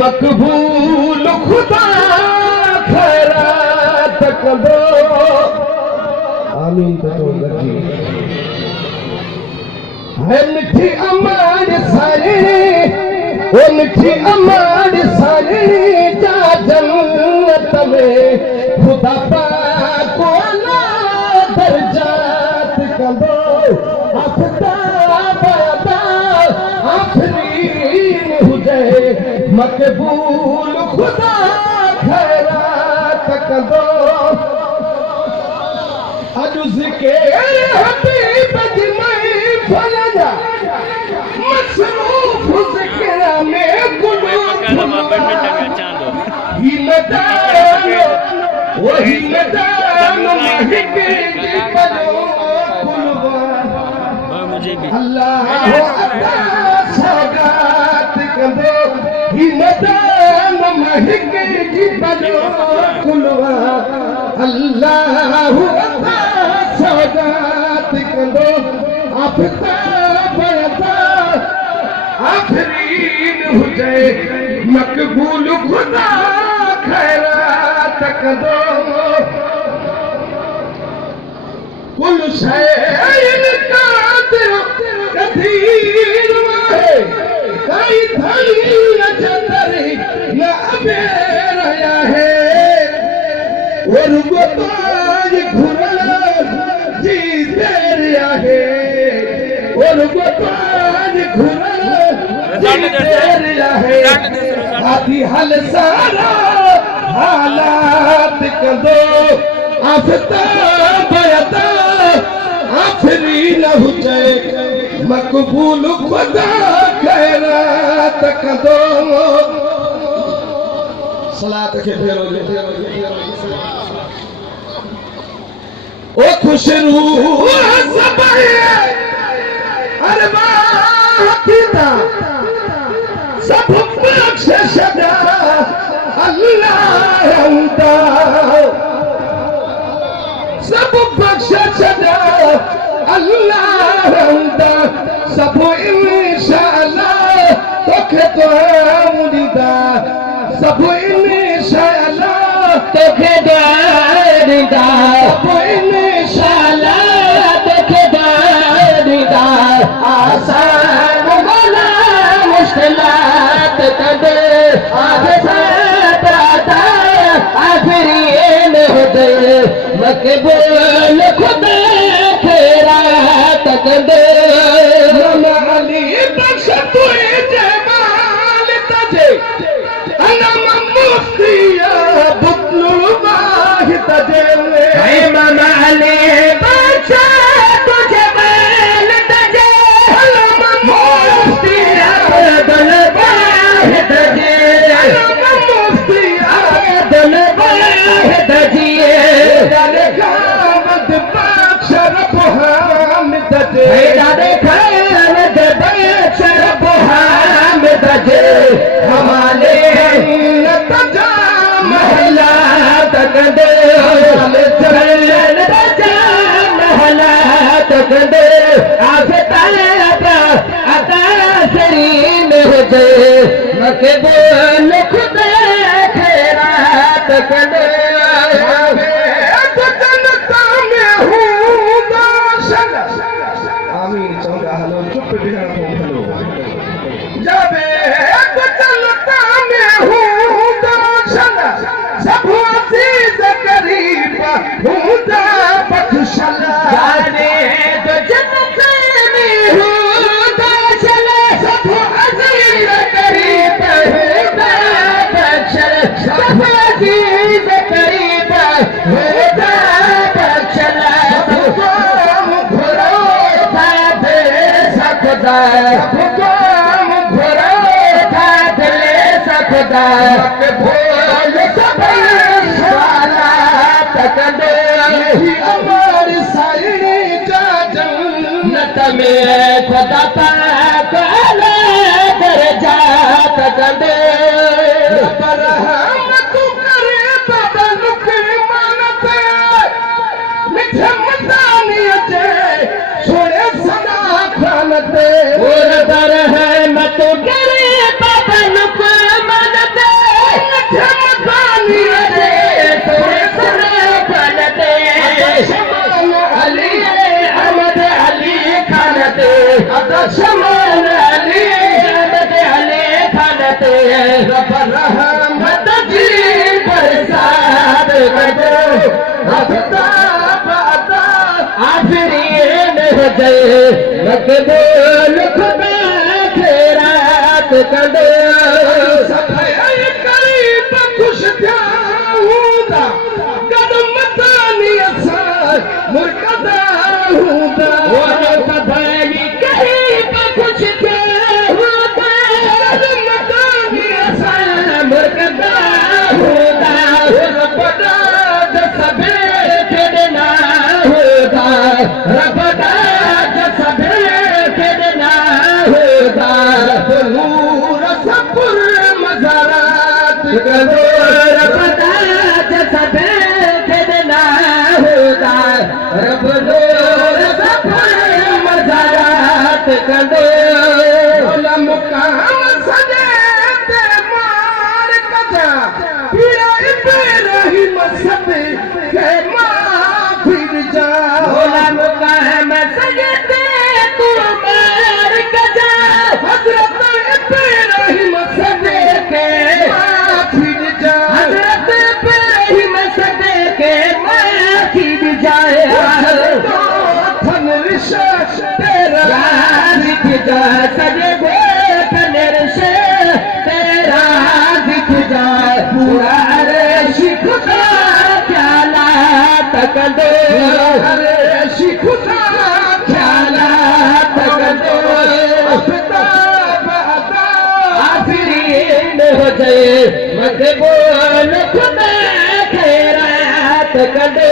मकबूल खुदा खैरात कंदो। आमीन तो गॾिजी है मिठी अमाड़ सारी ओ मिठी अमाड़ सारी जा जन्नत में खुदा पाक वाला दर्जात कंदो। आफ़ताब अदा आफरीन हुजे मकबूल खुदा खैरात कंदो। अॼु ज़िक्र हबीब जी महफ़िल जा मसरूफ़ ज़िक्र में गुलू ही मैदान वही मैदान महक जी बनो अल्लाह अता सौगात कंदो। ही मैदान महक जी बनो कुलवा अल्लाह अता सौगात कंदो। आफ़ताब अदा आफरीन हुजे मकबूल खुदा खैरात कंदो। कुल शैइन कादिर कदीर है कई धनी नचतरी न अबे रहा है और गोपाल घुरला जी तेरिया है और गोपाल घुरला जी तेरिया है। आदि हल सारा हालात कंदो। आफ़ताब अदा आफरीन हुजे मकबूल खुदा खैरात कंदो। सलात खे फेरो ओ खुश रूह सबाए अरबाह थींदा सब बख्श छॾा अल्लाह हूंदा सब बख्श छॾा अल्लाह हूंदा सब इंशाअल्लाह तोखे दुआ ॾींदा सब इंशाअल्लाह तोखे दुआ ॾींदा सब इंशाअल्लाह तोखे दुआ ॾींदा। आसान भला मुश्किलात कंदे आफ़ताब अदा आफरीन हुजे मकबूल खुदा खैरात कंदे। अली बख्श तुझे जमाल तजे अलम मुफ्तिया बुतलुल माह तजे। इमाम अली बख्श तुझे जमाल तजे अलम मुफ्तिया बुतलुल माह तजे अलम मुफ्तिया बुतलुल माह तजे। खामद बख्श रब हामिद जे खामद बख्श रब हामिद जे हमारे तजा महला तकदे तजा महला तकदे। आफ़ताब अदा शरीन हुजे मकबूल खुदा खैरात कंदे। आमीन चौंगा हलो चुप बिना हलो जाबे चलता में हूँ दोशन सब अजीज करीब हूँदा बख्शला जाने तो जन्नत में हूँ दोशन सब अजीज करीब हूँदा बख्शला सब अजीज करीब हूँदा बख्शला। काम भरोसा दिले सकदा मकबूल सब सवालात कंदे। यही हमारी साईं जा जन्नत में खुदा पाक वाला दर्जात कंदे। पर हम तू करे बाबा लुकी मानते मिठे मदानी जे छोड़े सदा खानते। और दर है मत करे बाबा लुकी मानते आफरीन हो जाए मक़बूल खुदा खैरात कंदो सफाई करीब खुश थिया हूंदा गॾु मतानी असां मुर्कदा हूंदा सफाई करीब खुश थिया हूंदा गॾु मतानी असां मुर्कदा हूंदा रबदा सभे खेॾना हूंदा रबदा सभे खेॾना हूंदा नूर सपुर मज़ारात कंदो रबदा सभे खेॾना हूंदा रबदा सभे मज़ारात कंदो मुकाम सॼे ते मार कजा पिया इब्राहिम सभे खे माफ़ी ॾिजा मुकाम सॼे ते तूं मार कजा हज़रत इब्राहिम सभे खे माफ़ी ॾिजा हज़रत इब्राहिम सभे खे माफ़ी ॾिजाए थन रिशा तेरा राज़ जा सॼे ॻोठ निर्शे तेरा दिख जाए पूरा रे खुदा ख़्यालात कंदो रे खुदा ख़्यालात कंदो आफ़ताब अता आफरीन हो जाए मक़बूल खुदा खैरात कंदो